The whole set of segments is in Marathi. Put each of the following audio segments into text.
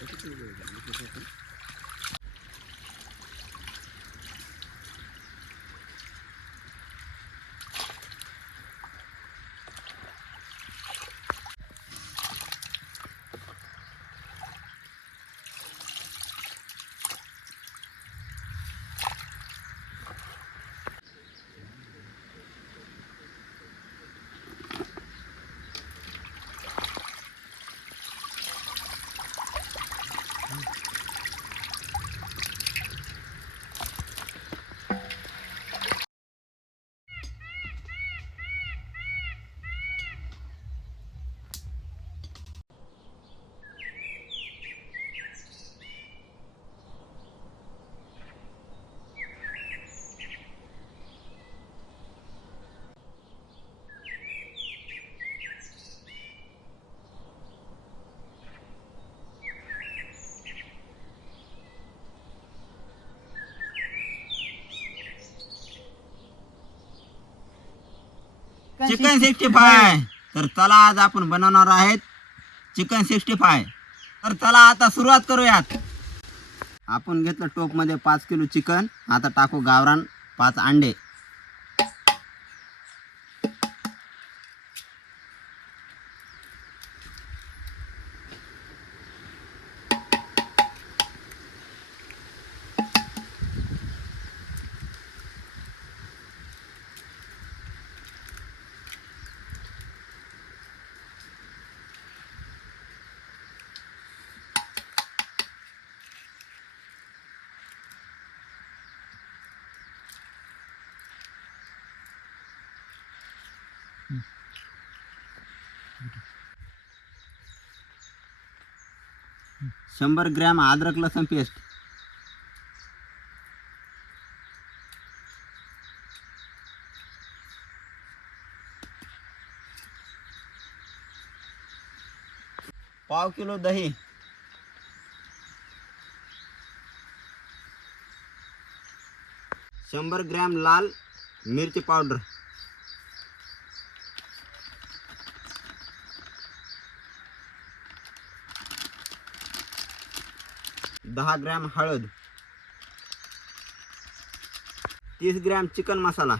Thank you. Chicken sixty five तर चला आज आपण बनवणार आहेत चिकन सिक्स्टी फाय तर चला आता सुरुवात करूयात. आपण घेतलं टोपमध्ये पाच किलो चिकन. आता टाकू गावरान पाच अंडे. शंभर ग्रॅम अद्रक लसूण पेस्ट. पाव किलो दही. शंभर ग्रॅम लाल मिरची पावडर. दहा ग्रॅम हळद तीस ग्रॅम चिकन मसाला.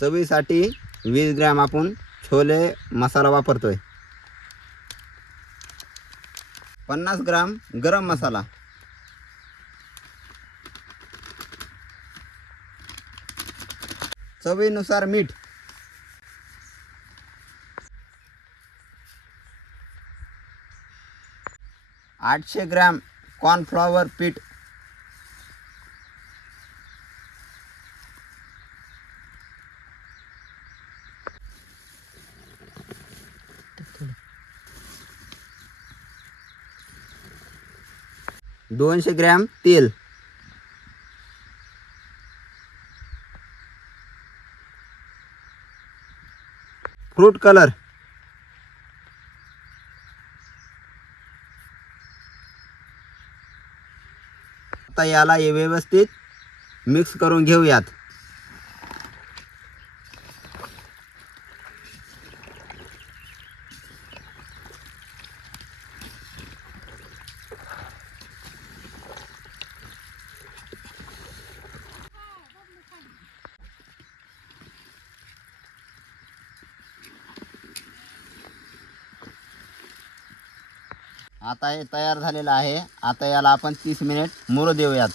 चवीसाठी वीस ग्रॅम आपण छोले मसाला वापरतोय. पन्नास ग्राम गरम मसाला. चवीनुसार मीठ. आठशे ग्रॅम कॉर्नफ्लॉवर पीठ. दोनशे ग्रॅम तेल. फ्रूट कलर आता याला व्यवस्थित मिक्स करून घेऊयात. आता हे तयार झालेलं आहे. आता याला आपण तीस मिनिट मुरू देऊयात.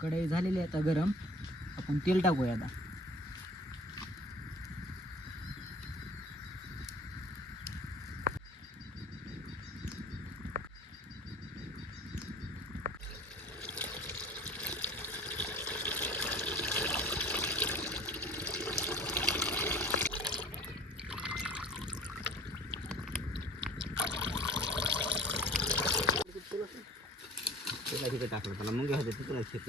कढई झालेली आहे आता गरम. आपण तेल टाकूया आता. तिला तिथे टाकलं. त्याला मग घ्यायचं तिथं शेत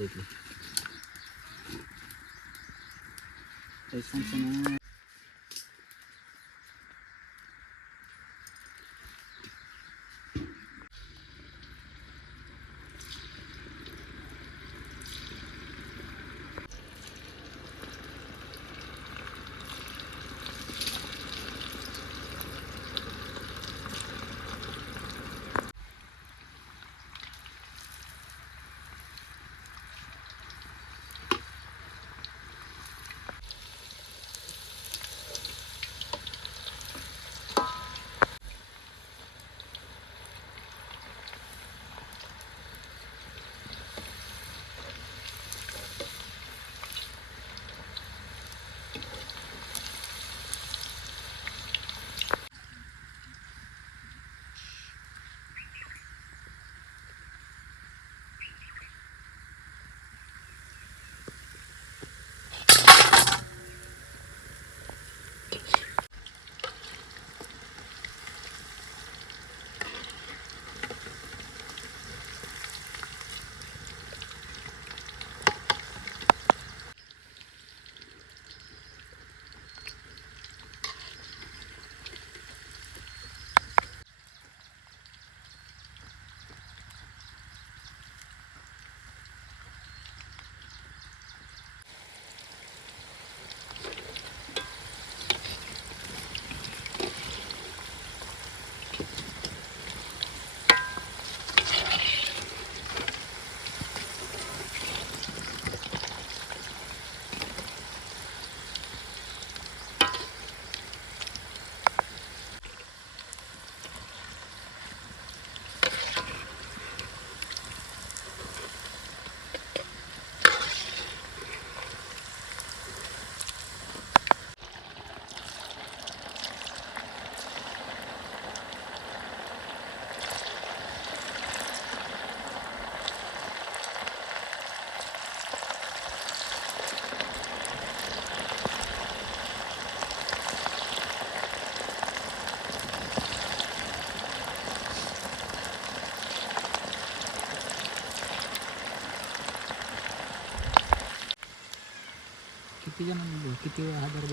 किती जण किती हजार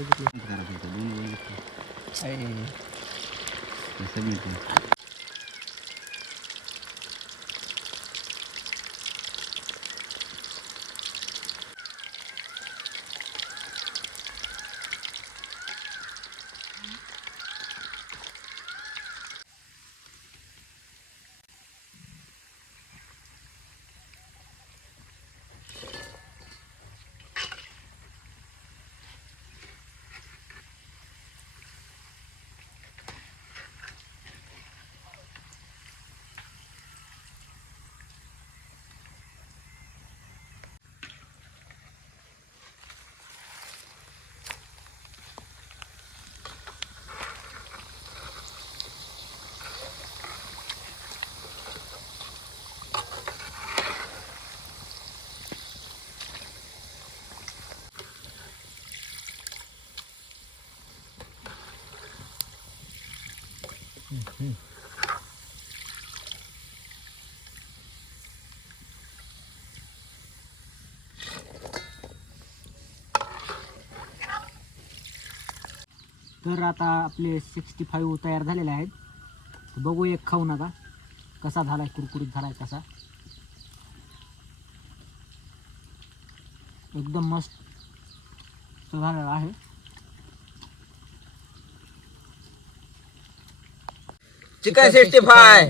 बघितले? तर आता आपले सिक्स्टी फाईव्ह तयार झालेले आहेत. तर बघू एक खाऊ नका. कसा झाला आहे कुरकुरीत झाला आहे कसा. एकदम मस्त झालेला आहे. Chicken sixty five